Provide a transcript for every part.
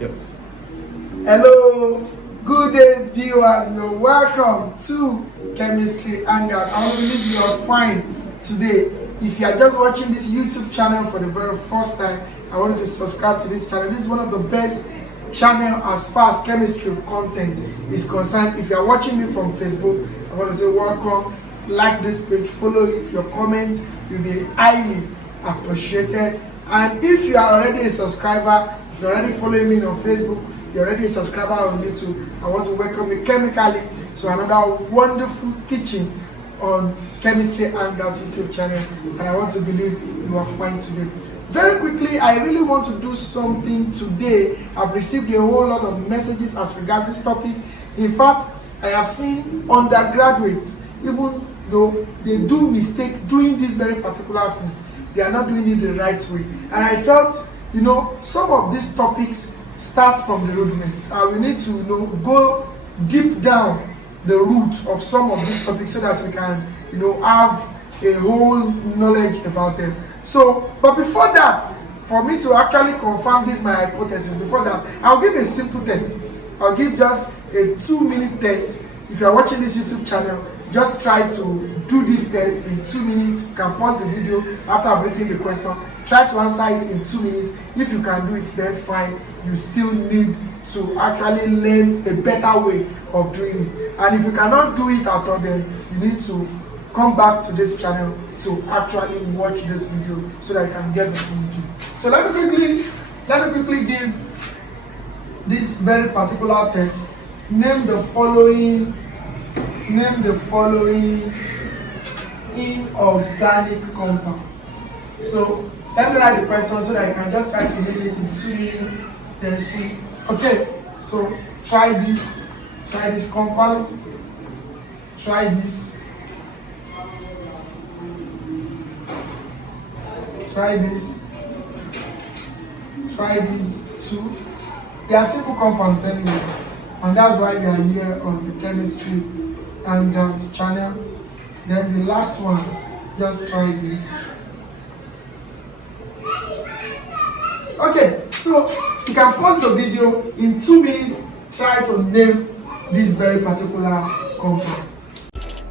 Yep. Hello, good day viewers. You're welcome to Chemistry Hangout. I believe you are fine today. If you are just watching this YouTube channel for the very first time, I want you to subscribe to this channel. This is one of the best channel as far as chemistry content is concerned. If you are watching me from Facebook, I want to say welcome. Like this page, follow it. Your comments will be highly appreciated. And if you are already a subscriber, if you're already following me on Facebook, you're already a subscriber on YouTube, I want to welcome you chemically to another wonderful teaching on Chemistry Hangouts YouTube channel, and I want to believe you are fine today. Very quickly, I really want to do something today. I've received a whole lot of messages as regards this topic. In fact, I have seen undergraduates, even though they do mistake doing this very particular thing, they are not doing it the right way. And I felt, some of these topics start from the rudiment. We need to, go deep down the root of some of these topics so that we can, have a whole knowledge about them. So, but before that, for me to actually confirm this my hypothesis, before that, I'll give a simple test. I'll give just a 2-minute test. If you're watching this YouTube channel, just try to do this test in 2 minutes. You can pause the video after I've written the question. Try to answer it in 2 minutes. If you can do it, then fine. You still need to actually learn a better way of doing it. And if you cannot do it at all, then you need to come back to this channel to actually watch this video so that you can get the full gist. So let me quickly give this very particular test. Name the following inorganic compounds. So let me write the question so that you can just try to name it in 2 minutes, then see. Okay, so try this compound, try this too. They are simple compounds anyway, and that's why they are here on the Chemistry Hangouts channel. Then the last one, just try this. Okay, so you can pause the video in 2 minutes, try to name this very particular compound.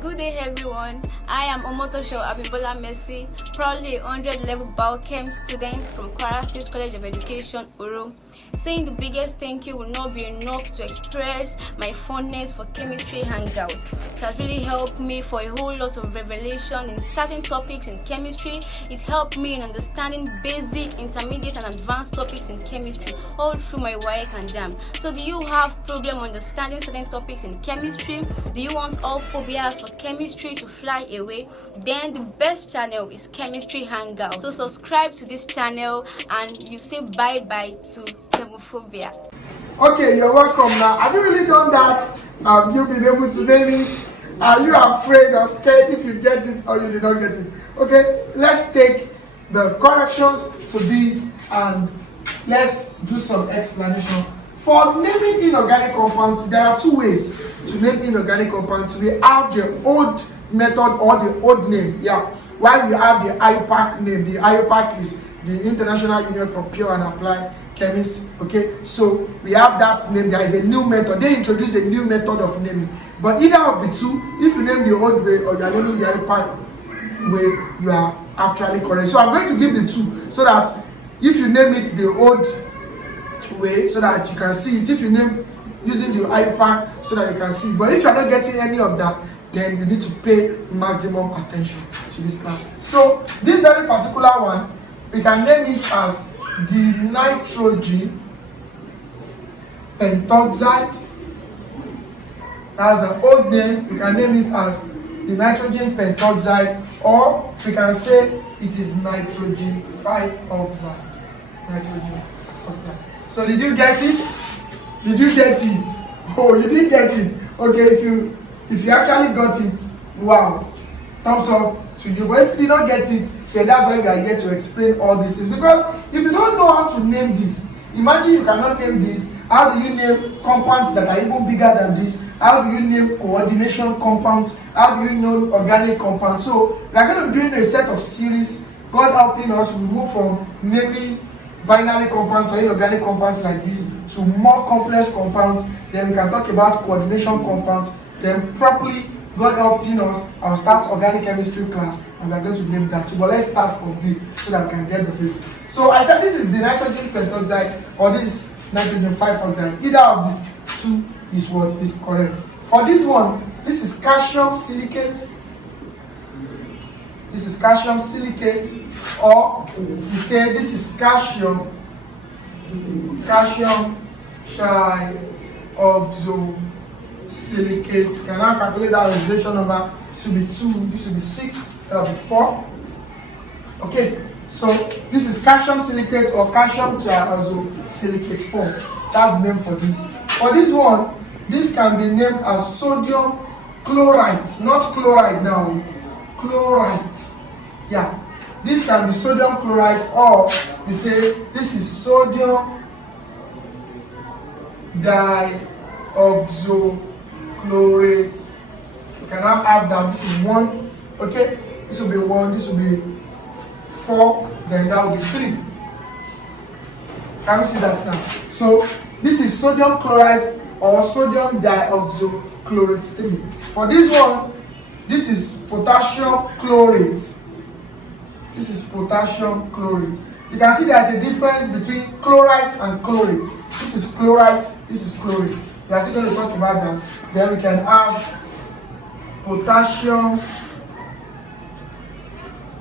Good day everyone, I am Omotosho Abibola Messi, proudly a 100 level biochem student from Kwara State College of Education, Uru. Saying the biggest thank you will not be enough to express my fondness for Chemistry Hangouts. It has really helped me for a whole lot of revelation in certain topics in chemistry. It helped me in understanding basic, intermediate and advanced topics in chemistry all through my WAEC and JAM. So do you have problem understanding certain topics in chemistry? Do you want all phobias for chemistry to fly away? Then the best channel is Chemistry Hangouts. So subscribe to this channel and you say bye-bye to chemophobia. Okay, you're welcome. Now, have you really done that? Have you been able to name it? Are you afraid or scared if you get it or you did not get it? Okay, let's take the corrections to these and let's do some explanation. For naming inorganic compounds, there are 2 ways to name inorganic compounds. We have the old method or the old name. Yeah, while we have the IUPAC name. The IUPAC is the International Union for Pure and Applied Chemists. Okay, so we have that name. There is a new method. They introduced a new method of naming. But either of the two, if you name the old way or you are naming the IUPAC way, you are actually correct. So I'm going to give the 2 so that if you name it the old way, so that you can see it. If you name using the IUPAC, so that you can see it. But if you are not getting any of that, then you need to pay maximum attention to this class. So this very particular one, we can name it as the nitrogen pentoxide. That's an old name. We can name it as the nitrogen pentoxide, or we can say it is nitrogen 5 oxide. Nitrogen 5 oxide. So did you get it? Did you get it? Oh, you didn't get it. Okay, if you actually got it, wow, thumbs up to you. But if you did not get it, then that's why we are here to explain all these things. Because if you don't know how to name this, imagine you cannot name this. How do you name compounds that are even bigger than this? How do you name coordination compounds? How do you know organic compounds? So we are going to be doing a set of series. God helping us, we move from naming binary compounds or inorganic compounds like this to more complex compounds. Then we can talk about coordination compounds. Then properly, God helping us, I'll start organic chemistry class and we're going to name that too. But let's start from this so that we can get the basics. So I said this is the nitrogen pentoxide or this nitrogen 5-oxide. Either of these two is what is correct. For this one, this is calcium silicate. This is calcium silicate, or we say this is calcium trioxosilicate. You can now calculate that oxidation number. This will be 2, this will be 6, that will be 4. Okay, so this is calcium silicate or calcium trioxosilicate form. That's the name for this. For this one, this can be named as sodium chloride, not chloride now. Chloride. Yeah, this can be sodium chloride, or we say this is sodium dioxochlorate. You can now have that. This is 1. Okay, this will be 1, this will be 4, then that will be 3. Can we see that now? So this is sodium chloride or sodium dioxochlorate 3. For this one, this is potassium chlorate. This is potassium chlorate. You can see there's a difference between chlorite and chlorate. This is chlorite, this is chlorate. We are still going to talk about that. Then we can have potassium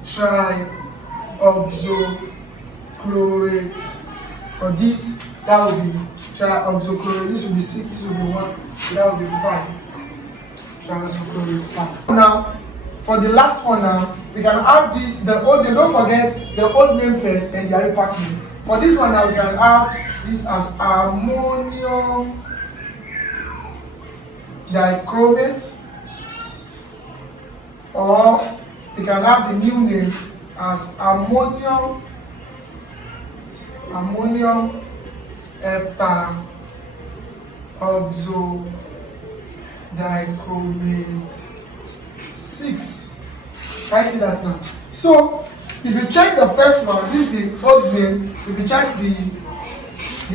trioxochlorate. For this, that will be trioxochlorate. This will be 6, this will be 1, so that will be 5. Trioxochlorate 5. Now, for the last one now, we can have this, don't forget the old name first and the IUPAC name. For this one now, we can have this as ammonium dichromate, or we can have the new name as ammonium heptaoxodichromate 6. Can I see that now? So if you check the first one, this is the old name. If you check the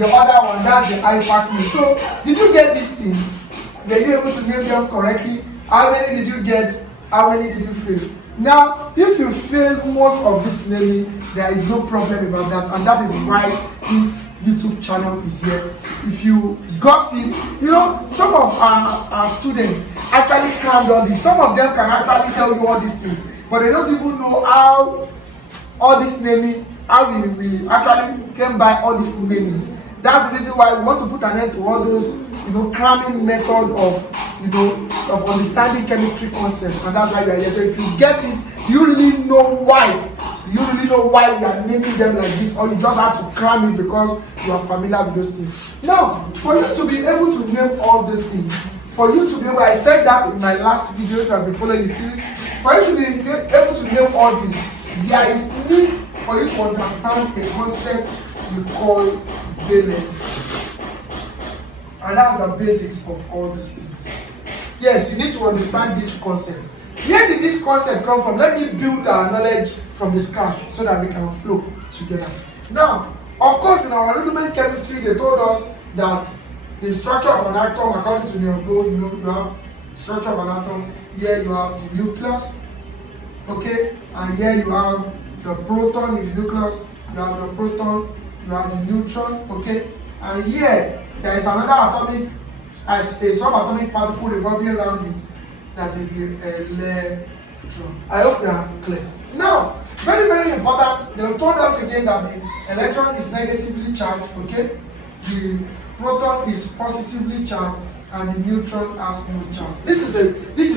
other one, that's the IUPAC name. So did you get these things? Were you able to name them correctly? How many did you get? How many did you fail? Now, if you fail most of this naming, there is no problem about that, and that is why this YouTube channel is here. If you got it, you know, some of our students actually crammed all this. Some of them can actually tell you all these things, but they don't even know how all this naming, how we actually came by all these namings. That's the reason why we want to put an end to all those, you know, cramming method of, you know, of understanding chemistry concepts, and that's why we are here. So if you get it, you really know why. You really know why we are naming them like this, or you just have to cram it because you are familiar with those things. Now, for you to be able to name all these things, for you to be able, I said that in my last video, if you have been following the series, for you to be able to name all these, there is need for you to understand a concept we call valence. And that's the basics of all these things. Yes, you need to understand this concept. Where did this concept come from? Let me build our knowledge from the scratch so that we can flow together. Now, of course, in our rudiment chemistry, they told us that the structure of an atom, according to their goal, you know, you have structure of an atom. Here you have the nucleus, okay, and here you have the proton in the nucleus. You have the proton, you have the neutron, okay, and here there is another atomic, as a subatomic particle revolving around it, that is the electron. I hope they are clear. Now, very, very important, they told us again that the electron is negatively charged, okay? The proton is positively charged, and the neutron has no charge. This is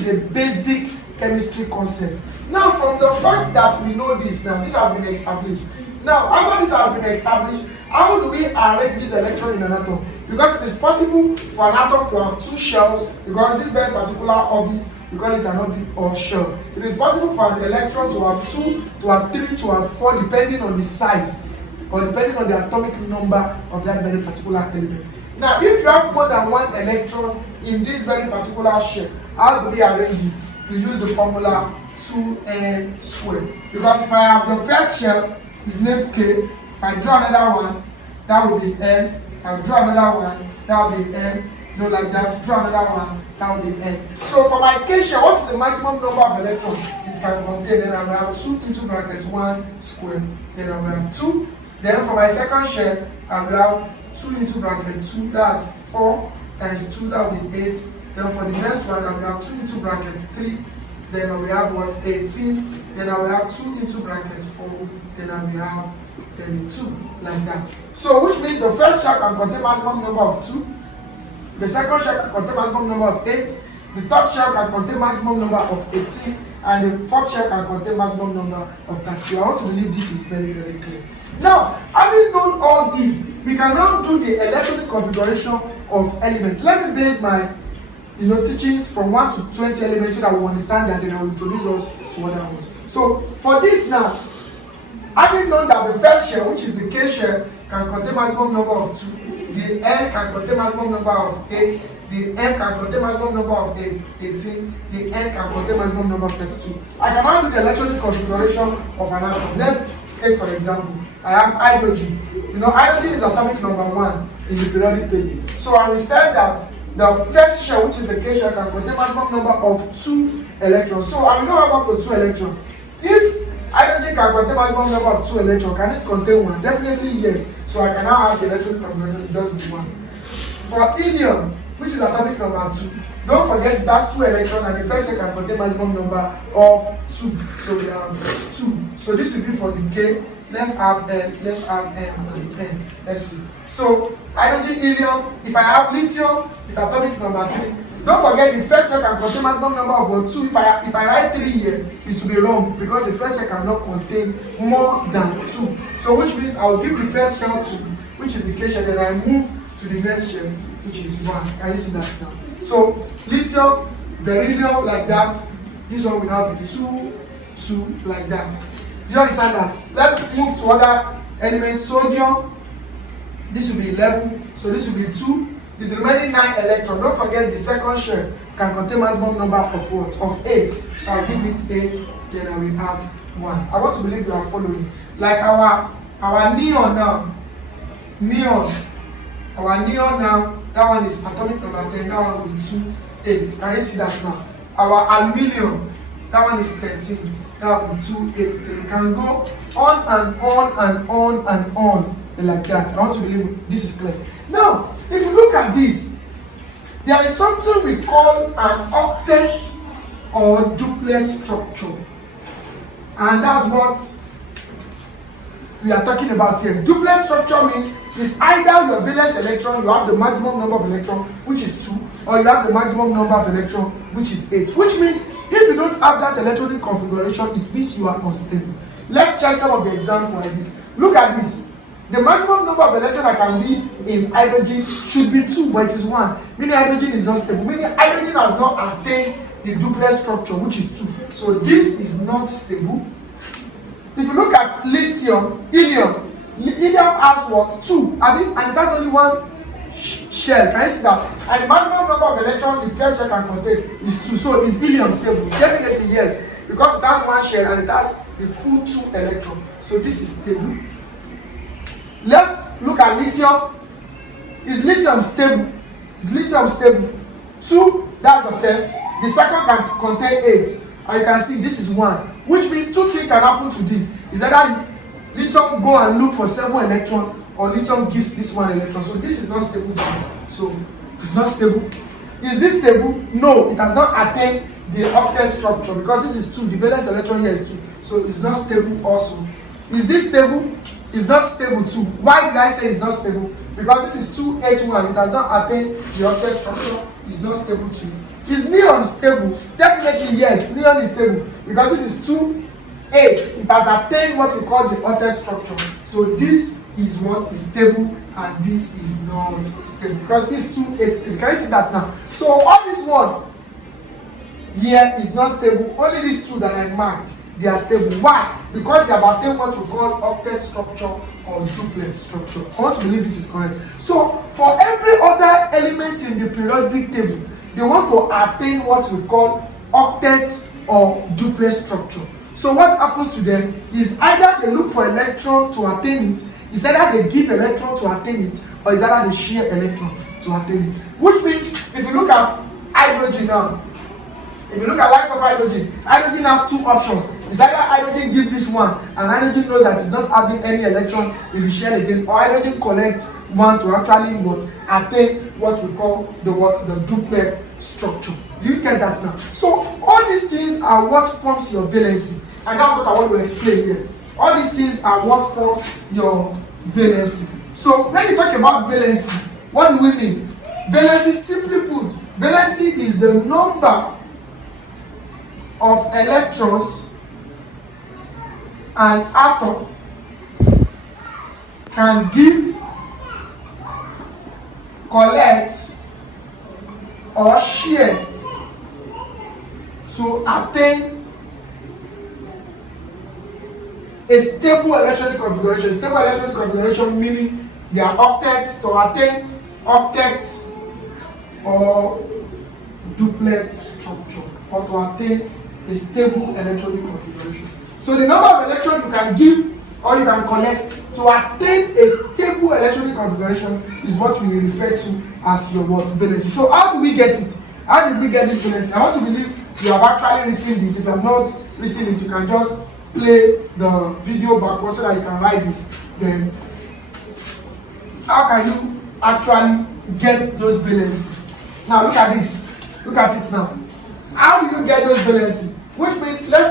a basic chemistry concept. Now, from the fact that we know this now, this has been established. Now, after this has been established, how do we arrange this electron in an atom? Because it is possible for an atom to have two shells, because this very particular orbit, we call it an orbit or shell. It is possible for an electron to have 2, to have 3, to have 4, depending on the size, or depending on the atomic number of that very particular element. Now, if you have more than one electron in this very particular shell, how do we arrange it? We use the formula 2n squared. Because if I have the first shell, is named K, If I draw another one, that will be N. I'll draw another one, that will be N. You know, like that. Draw another one, that will be N. So for my K shell, what is the maximum number of electrons it can contain? Then I will have 2 into brackets 1 squared. Then I will have 2. Then for my second shell, I will have 2 into bracket 2. That's 4 times 2. That will be 8. Then for the next one, I will have 2 into brackets 3. Then I will have what? 18. Then I will have 2 into brackets 4. Then I will have 32, like that. So which means the first shell can contain maximum number of 2. The second shell can contain maximum number of 8. The third shell can contain maximum number of 18. And the fourth shell can contain maximum number of 32. I want to believe this is very, very clear. Now, having known all this, we can now do the electronic configuration of elements. Let me base my teachings from 1 to 20 elements so that we understand that, then I will introduce us to other ones. So for this now, having known that the first shell, which is the K shell, can contain maximum number of 2, the L can contain maximum number of 8, the M can contain maximum number of 18, the N can contain maximum number of 32. I can now do the electronic configuration of an atom. Let's take for example, I have hydrogen. Hydrogen is atomic number 1 in the periodic table. So I will say that the first shell, which is the K shell, can contain maximum number of 2 electrons. So I will know about the 2 electrons. If hydrogen can contain maximum number of 2 electrons, can it contain 1? Definitely yes. So I can now have the electronic configuration, it does be 1. For helium, which is atomic number 2, don't forget that's 2 electrons and the first shell can contain maximum number of 2. So we have 2. So this will be for the K. Let's have N, let's have M and N. Let's see. So hydrogen, helium, if I have lithium, it's atomic number 3. Don't forget the first shell can contain maximum number of 2. If I write 3 here, it will be wrong because the first shell cannot contain more than 2. So which means I will give the first shell 2, which is the K shell, then I move to the next shell, which is 1. Can you see that now? So lithium, beryllium, like that. This one will now be 2, 2, like that. Do you understand that? Let's move to other elements. Sodium, this will be 11, so this will be 2. This remaining 9 electrons. Don't forget the second shell can contain maximum number of what? Of 8. So I'll give it 8, then I will have 1. I want to believe you are following. Like our neon now. Our neon now, that one is atomic number 10, that one will be 2, 8. Can you see that now? Our aluminium, that one is 13, that will be 2, 8, 3. We can go on and on and on and on like that. I want to believe this is clear. Now, if you look at this, there is something we call an octet or duplet structure. And that's what we are talking about here. Duplet structure means it's either your valence electron, you have the maximum number of electrons, which is 2, or you have the maximum number of electrons, which is 8. Which means if you don't have that electronic configuration, it means you are unstable. Let's check some of the examples I did. Look at this. The maximum number of electrons that can be in hydrogen should be 2, but it is 1. Meaning hydrogen is not stable. Meaning hydrogen has not attained the duplet structure, which is 2. So this is not stable. If you look at lithium, helium has what? 2. And it has only 1 shell. Can you see that? And the maximum number of electrons the first shell can contain is 2. So is helium stable? Definitely yes. Because it has 1 shell and it has the full 2 electrons. So this is stable. Let's look at lithium. Is lithium stable? Is lithium stable? 2, that's the first. The second can contain 8. And you can see this is 1. Which means 2 things can happen to this. Is either lithium go and look for 7 electrons, or lithium gives this 1 electron. So this is not stable. So it's not stable. Is this stable? No, it has not attained the octet structure because this is 2. The valence electron here is 2. So it's not stable also. Is this stable? It's not stable too. Why did I say it's not stable? Because this is 281. It has not attained the octet structure. It's not stable too. Is neon stable? Definitely yes. Neon is stable because this is 2, 8. It has attained what we call the octet structure. So this is what is stable and this is not stable because this 2, 8, 3. Can you see that now? So all this one here is not stable. Only these 2 that I marked, they are stable. Why? Because they have attained what we call octet structure or duplet structure. I want to believe this is correct. So for every other element in the periodic table, they want to attain what we call octet or duplet structure. So what happens to them is either they look for electron to attain it, It's either they give electron to attain it, or it's either they share electron to attain it. Which means, if you look at hydrogen now, if you look at likes of hydrogen, hydrogen has two options. It's either hydrogen give this one, and hydrogen knows that it's not having any electron in the shell again, or hydrogen collect one to actually attain what we call the duplet structure. Do you get that now? So all these things are what forms your valency, and that's what I want to explain here. All these things are what forms your valency. So when you talk about valency, what do we mean? Valency, simply put, valency is the number of electrons an atom can give, collect, or share to attain a stable electronic configuration. Stable electronic configuration meaning they are octets, to attain octet or duplet structure, or to attain a stable electronic configuration. So the number of electrons you can give or you can collect to attain a stable electronic configuration is what we refer to as your valency. So how do we get it? How did we get this valency? I want to believe you have actually written this. If you have not written it, you can just play the video backwards so that you can write this. Then how can you actually get those valencies? Now look at this. Look at it now. How do you get those valency? Which means, let's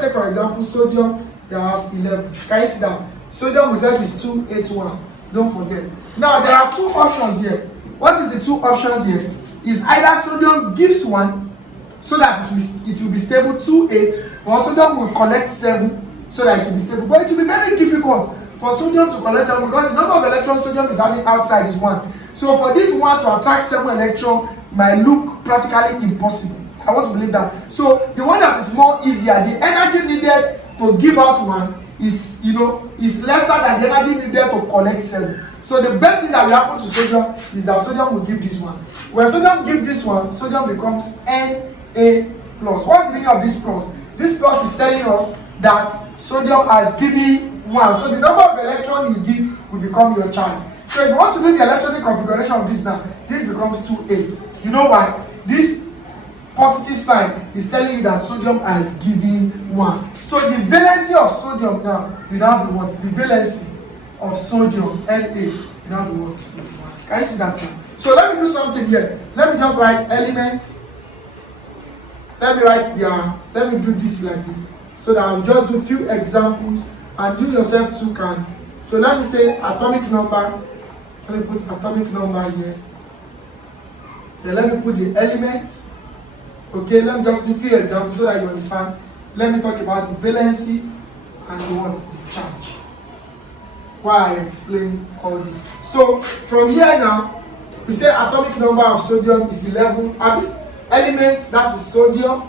take for example sodium that has 11. Can you see that? Sodium we said is 281. Don't forget. Now there are two options here. What is the two options here? Is either sodium gives 1 so that it will be stable 28, or sodium will collect 7 so that it will be stable. But it will be very difficult for sodium to collect 7 because the number of electrons sodium is having outside is 1. So for this one to attract 7 electrons might look practically impossible. I want to believe that. So the one that is more easier, the energy needed to give out 1 is lesser than the energy needed to collect 7. So the best thing that will happen to sodium is that sodium will give this one. When sodium gives this one, sodium becomes Na+. What's the meaning of this plus? This plus is telling us that sodium has given 1. So the number of electrons you give will become your charge. So if you want to do the electronic configuration of this now, this becomes 28. You know why? This positive sign is telling you that sodium has given 1. So the valency of sodium now will now be what? The valency of sodium, Na, will now be what? 1. Can you see that now? So let me do something here. Let me just write element. Let me do this like this. So that I'll just do a few examples and you yourself too can. So let me say atomic number. Let me put atomic number here. Then let me put the element. Okay, let me just do a few examples so that you understand. Let me talk about the valency and the charge. Why I explain all this. So from here now, we say atomic number of sodium is 11. Element, that is sodium.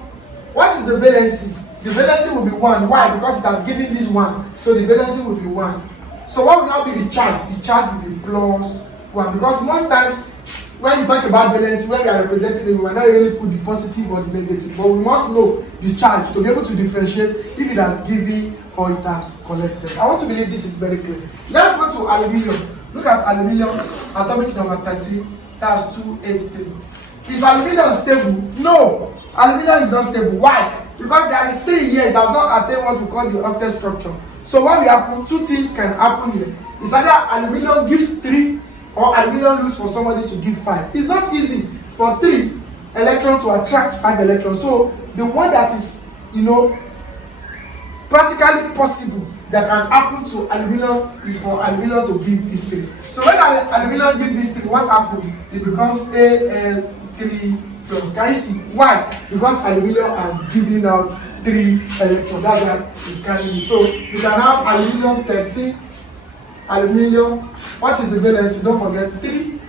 What is the valency? The valency will be 1. Why? Because it has given this 1. So the valency will be 1. So what will now be the charge? The charge will be plus 1. Because most times when you talk about valency, when we are representing it, we will not really put the positive or the negative. But we must know the charge to be able to differentiate if it has given or it has collected. I want to believe this is very clear. Let's go to aluminium. Look at aluminium, atomic number 13. That's 283. Is aluminium stable? No. Aluminium is not stable. Why? Because there is 3 here. It does not attain what we call the octet structure. So what will happen? 2 things can happen here. It's either aluminium gives 3 or aluminium looks for somebody to give 5. It's not easy for 3 electrons to attract 5 electrons. So the one that is, practically possible that can happen to aluminium is for aluminium to give this 3. So when aluminium gives this 3, what happens? It becomes Al3+. Can you see why? Because aluminium has given out 3 electrons. That's why it's carrying it. So you can have aluminium 13. Aluminium, what is the valency? Don't forget 3.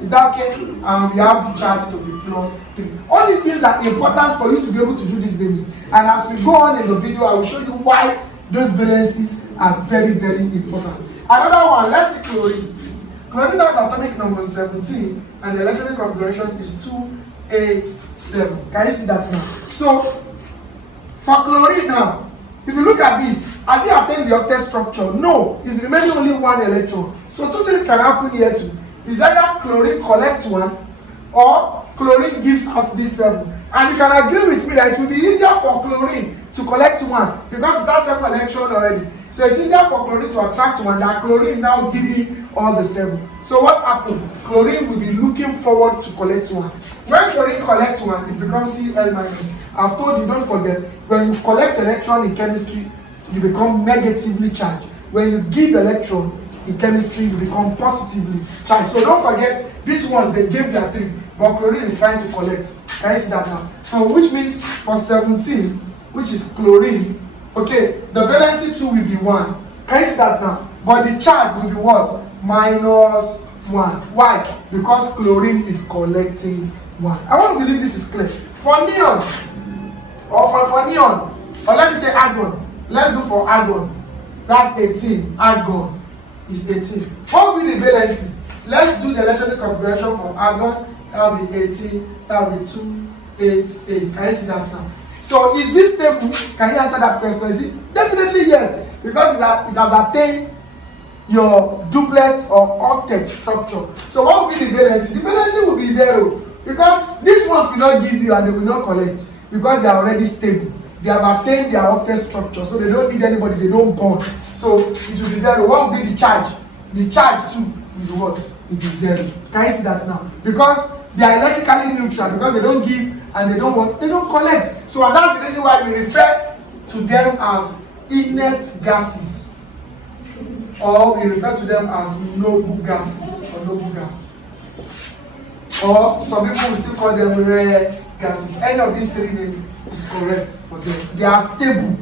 Is that okay? And we have the charge to be plus 3. All these things are important for you to be able to do this daily. And as we go on in the video, I will show you why those valencies are very, very important. Another one, let's see chlorine. Chlorine has atomic number 17 and the electronic configuration is 287. Can you see that now? So for chlorine now, If you look at this, has it attained the octet structure? No, it's remaining only one electron. So two things can happen here too. Is either chlorine collects one, or chlorine gives out this 7. And you can agree with me that it will be easier for chlorine to collect one because it has 7 electrons already. So it's easier for chlorine to attract one than chlorine now giving all the 7. So what happened? Chlorine will be looking forward to collect one. When chlorine collects one, it becomes Cl-. I've told you, don't forget, when you collect electron in chemistry, you become negatively charged. When you give electron in chemistry, you become positively charged. So don't forget, these ones, they gave their 3, but chlorine is trying to collect. Can you see that now? So which means for 17, which is chlorine, okay, the valency 2 will be 1. Can you see that now? But the charge will be what? Minus 1. Why? Because chlorine is collecting 1. I want to believe this is clear. For neon, or for neon, or let me say argon. Let's do for argon. That's 18. Argon is 18. What will be the valency? Let's do the electronic configuration for argon. That will be 18. That will be 2, 8, 8. Can you see that now? So is this stable? Can you answer that question? Is it? Definitely yes. Because it has attained your duplet or octet structure. So what will be the valency? The valency will be 0. Because these ones will not give you and they will not collect. Because they are already stable. They have attained their octet structure. So they don't need anybody, they don't bond. So it will be 0. What will be the charge? The charge too will be what? It will be 0. Can you see that now? Because they are electrically neutral, because they don't give and they don't want, they don't collect. So and that's the reason why we refer to them as inert gases. Or we refer to them as noble gases or noble gas. Or some people will still call them rare gases. Any of these 3 names is correct for them. They are stable.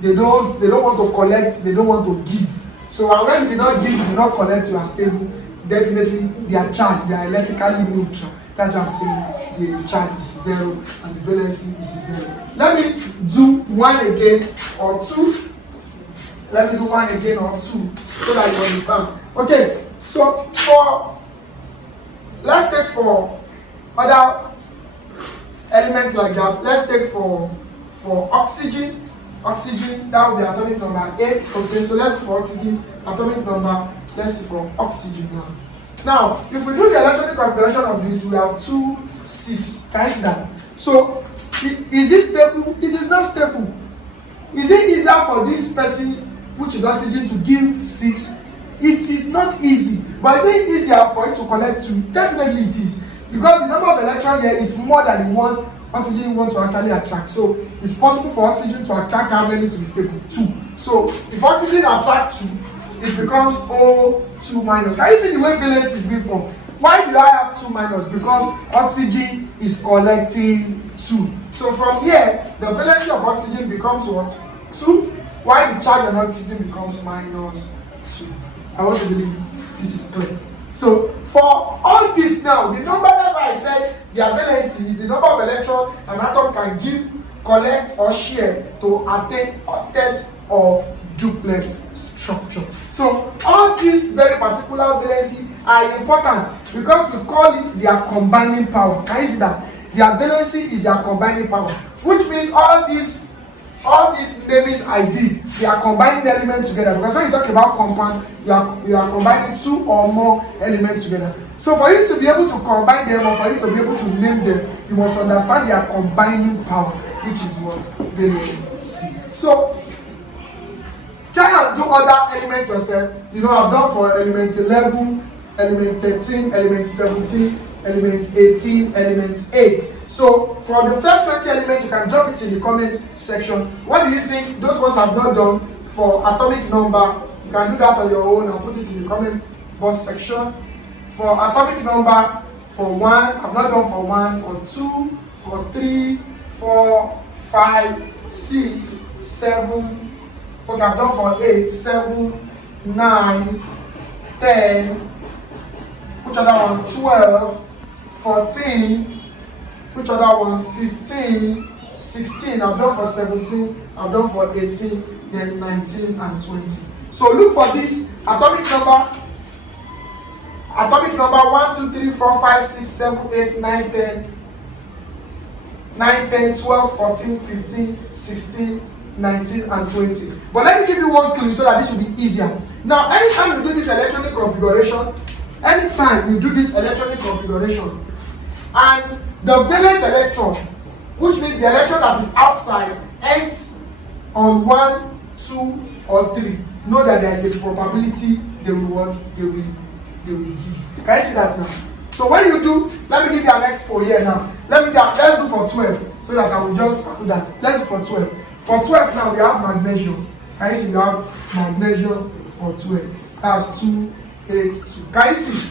They don't want to collect, they don't want to give. So when you do not give, you do not collect, you are stable. Definitely they are charged, they are electrically neutral. That's what I'm saying. The charge is 0 and the valency is 0. Let me do 1 again or 2. Let me do 1 again or 2 so that you understand. Okay, so let's take for other elements like that. Let's take for oxygen. Oxygen, that will be atomic number 8. Okay, so let's do for oxygen, atomic number, let's see for oxygen now. Now, if we do the electronic configuration of this, we have 2, 6. Can you see that? So, is this stable? It is not stable. Is it easier for this person, which is oxygen, to give 6? It is not easy. But is it easier for it to collect 2? Definitely it is. Because the number of electrons here is more than the one oxygen wants to actually attract. So, it's possible for oxygen to attract how many to be stable? 2. So, if oxygen attracts 2, it becomes O2 minus. Can you see the way valency is being formed? Why do I have 2 minus? Because oxygen is collecting 2. So from here, the valency of oxygen becomes what? 2. While the charge on oxygen becomes minus 2. I want to believe this is clear. So for all this now, the number, that's why I said their valency is the number of electrons an atom can give, collect or share to attain octet or duplet structure. So all these very particular valency are important because we call it their combining power. Can you see that? Their valency is their combining power, which means all these namings I did, they are combining elements together. Because when you talk about compound, you are combining 2 or more elements together. So for you to be able to combine them, or for you to be able to name them, you must understand their combining power, which is what valency. So try and do other elements yourself. You know, I've done for element 11, element 13, element 17, element 18, element 8. So for the first 20 elements, you can drop it in the comment section. What do you think those ones have not done for atomic number? You can do that on your own and put it in the comment box section. For atomic number, for 1, I've not done for 1, for 2, for 3, 4, 5, 6, 7. Okay, I've done for 8, 7, 9, 10, which other one? 12, 14, which other one? 15, 16, I've done for 17, I've done for 18, then 19 and 20. So look for this atomic number 1, 2, 3, 4, 5, 6, 7, 8, 9, 10, 12, 14, 15, 16, 19, and 20. But let me give you one clue so that this will be easier. Now, anytime you do this electronic configuration, and the valence electron, which means the electron that is outside, ends on 1, 2, or 3, know that there is a probability they will give. Can you see that now? So when you do, let me give you an X for here now. Let's do for 12, so that I will just do that. Let's do for 12. For 12 now, we have magnesium. Can you see we have magnesium for 12? That's 2, 8, 2. Can you see?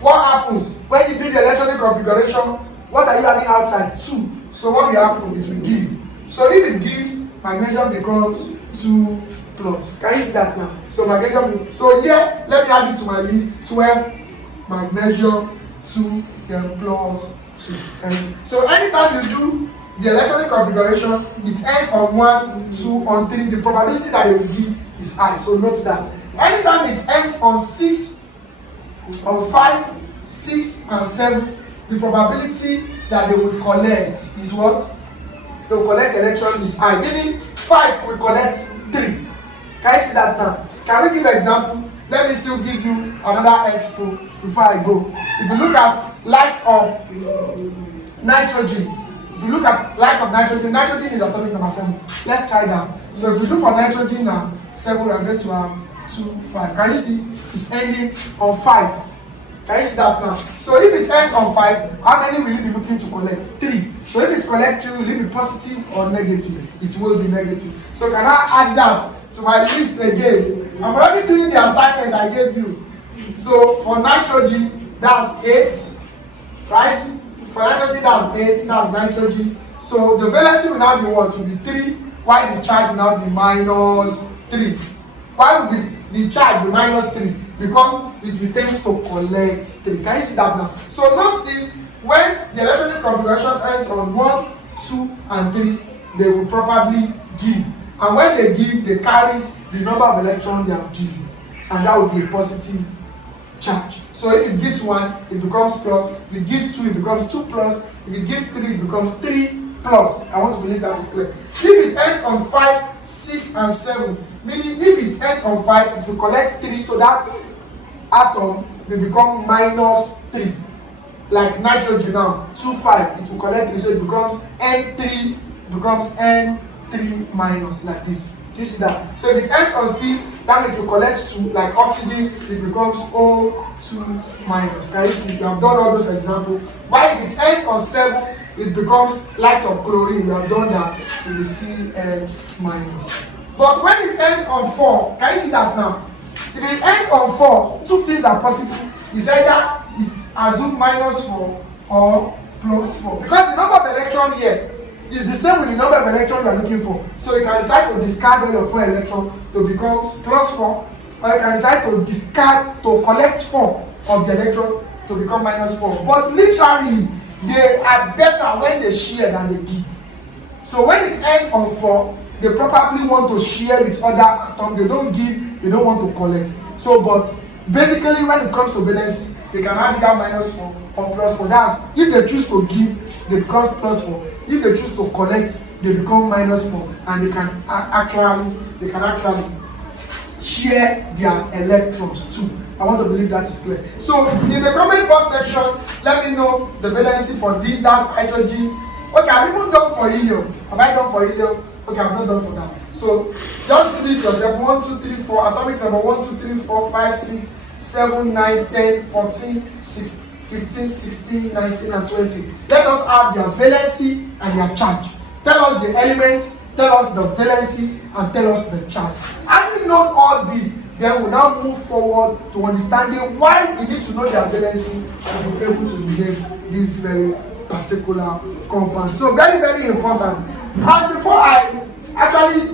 What happens when you do the electronic configuration? What are you having outside? 2. So what will happen? It will give. So if it gives, magnesium becomes 2 plus. Can you see that now? So magnesium. So here, let me add it to my list. 12 magnesium 2 then plus 2. Can you see? So anytime you do the electronic configuration, it ends on 1, 2, on 3. The probability that it will give is high. So note that. Anytime it ends on 6, on 5, 6, and 7, the probability that they will collect is what? They will collect electron is high. Meaning 5 will collect 3. Can you see that now? Can we give an example? Let me still give you another expo before I go. If you look at lights of nitrogen, nitrogen is atomic number 7. Let's try that. So if you look for nitrogen now, 7, we are going to have 2, 5. Can you see? It's ending on 5. Can you see that now? So if it ends on 5, how many will you be looking to collect? 3. So if it collects 3, will it be positive or negative? It will be negative. So can I add that to my list again? I'm already doing the assignment I gave you. So for nitrogen, that's 8, right? For nitrogen, that's 8, that's nitrogen. So the valency will now be what? Will be 3, while the charge will now be minus 3. Why will the charge be minus 3? Because it tends to collect 3. Can you see that now? So note this, when the electronic configuration ends on 1, 2, and 3, they will probably give. And when they give, they carries the number of electrons they have given. And that will be a positive charge. So if it gives 1, it becomes plus. If it gives 2, it becomes 2 plus. If it gives 3, it becomes 3 plus. I want to believe that is clear. If it ends on 5, 6, and 7, meaning if it ends on 5, it will collect 3, so that atom will become minus 3. Like nitrogen now, 2, 5, it will collect 3, so it becomes N3, becomes N3 minus, like this. You see that? So if it ends on 6, that means it will collect 2, like oxygen, it becomes O2 minus. Can you see? You have done all those examples. While if it ends on 7, it becomes likes of chlorine. We have done that to the Cl minus. But when it ends on 4, can you see that now? If it ends on 4, 2 things are possible. It's either it's assumed minus 4 or plus 4. Because the number of electrons here is the same with the number of electrons you are looking for. So you can decide to discard all your 4 electrons to become plus 4, or you can decide to discard to collect 4 of the electron to become minus 4. But literally, they are better when they share than they give. So when it ends on 4, they probably want to share with other atoms. They don't give, they don't want to collect. So, but basically, when it comes to valency, they can have either minus 4 or plus 4. That's if they choose to give, they become plus 4. If they choose to collect, they become minus 4, and they can actually share their electrons too. I want to believe that is clear. So in the comment box section, let me know the valency for this. That's hydrogen. Okay, I've even done for helium. Have I done for helium? Okay, I've not done for that. So just do this yourself. 1, 2, 3, 4. Atomic number 1, 2, 3, 4, 5, 6, 7, 9, 10, 14, 16, 15, 16, 19, and 20. Let us have their valency and their charge. Tell us the element, tell us the valency, and tell us the charge. Having known all this, then we'll now move forward to understanding why we need to know their valency to be able to behave this very particular compound. So very, very important. And before I actually,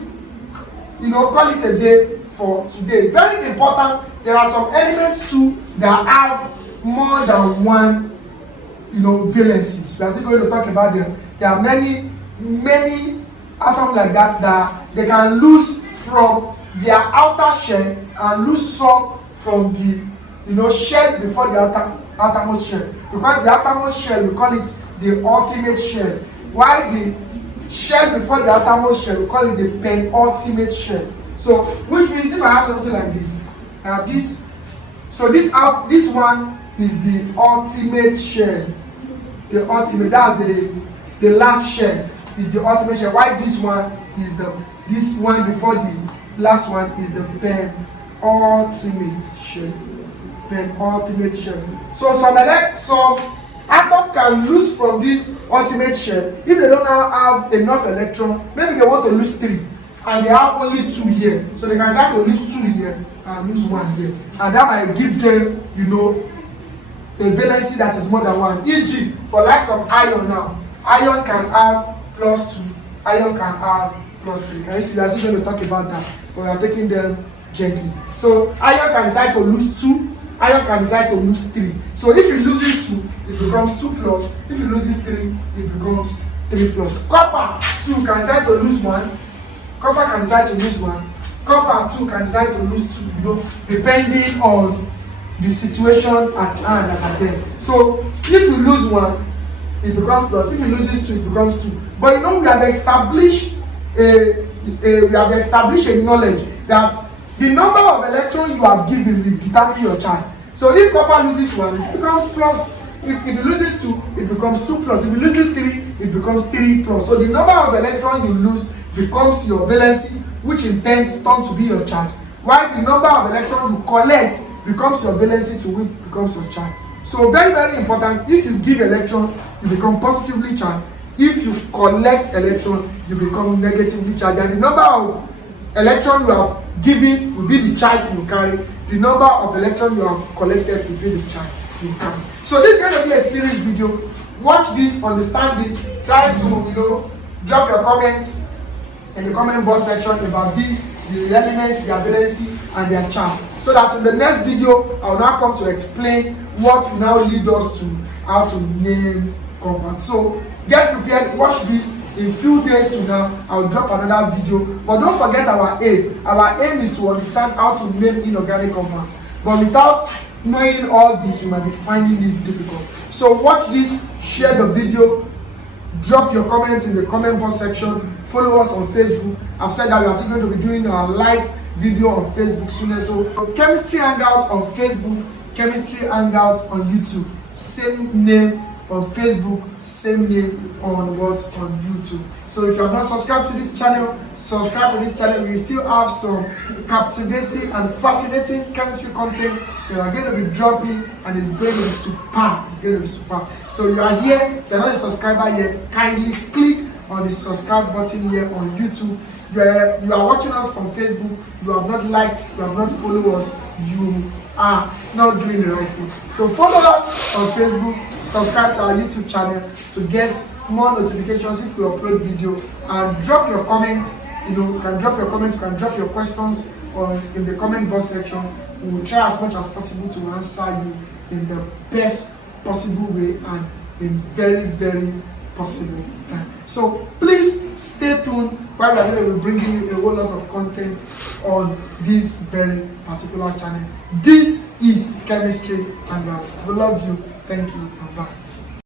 call it a day for today, very important, there are some elements too that have more than one, valencies. We are still going to talk about them. There are many atoms like that they can lose from their outer shell and lose some from the, shell before the outermost shell. Because the outermost shell, we call it the ultimate shell. While the shell before the outermost shell, we call it the penultimate shell. So which means if I have something like this, I have this. So this one is the ultimate shell. The ultimate, that's the last shell is the ultimate shell. Why this one is this one before the last one is the penultimate shell. Penultimate shell. So some atom can lose from this ultimate shell if they don't now have enough electron. Maybe they want to lose 3 and they have only 2 here, so they can decide to lose 2 here and lose 1 here, and that might give them, you know, a valency that is more than 1. E.g., for likes of iron now, iron can have +2, iron can have +3. Can you see? We are still going to talk about that, but we are taking them gently. So iron can decide to lose 2, iron can decide to lose 3. So if it loses 2, it becomes 2 plus. If it loses 3, it becomes 3 plus. Copper 2 can decide to lose 1. Copper can decide to lose 1. Copper 2 can decide to lose 2, you know, depending on the situation at hand as at then. So if you lose 1, it becomes plus. If you loses 2, it becomes 2. But you know, we have established a knowledge that the number of electrons you are given will determine your charge. So if copper loses 1, it becomes plus. If it loses 2, it becomes 2 plus. If it loses 3, it becomes 3 plus. So the number of electrons you lose becomes your valency, which in turn turns to be your charge. While the number of electrons you collect becomes your valency, to which becomes your charge. So very, very important. If you give electron, you become positively charged. If you collect electron, you become negatively charged. And the number of electrons you have given will be the charge you carry. The number of electrons you have collected will be the charge you carry. So this is going to be a serious video. Watch this, understand this, try to, you know, drop your comments in the comment box section about this, the elements, their valency, and their charge, so that in the next video I will now come to explain what will now lead us to how to name compounds. So get prepared, watch this. In few days to now, I will drop another video. But don't forget our aim. Our aim is to understand how to name inorganic compounds. But without knowing all this, you might be finding it difficult. So watch this, share the video, drop your comments in the comment box section, follow us on Facebook. I've said that we are still going to be doing our live video on Facebook soon. So Chemistry Hangout on Facebook, Chemistry Hangout on YouTube, same name on Facebook, same name on YouTube. So if you are not subscribed to this channel, subscribe to this channel. We still have some captivating and fascinating chemistry content that we are going to be dropping, and it's going to be super. It's going to be super. So you are here, you're not a subscriber yet, kindly click on the subscribe button here on YouTube. You are watching us from Facebook, you have not liked, you have not followed us, you are not doing the right thing. So follow us on Facebook, subscribe to our YouTube channel to get more notifications if we upload video, and drop your comments. You know, you can drop your comments, you can drop your questions in the comment box section. We will try as much as possible to answer you in the best possible way and in very, very possible time. So please stay tuned while we are going to be bringing you a whole lot of content on this very particular channel. This is Chemistry Hangout. We love you. Thank you and bye.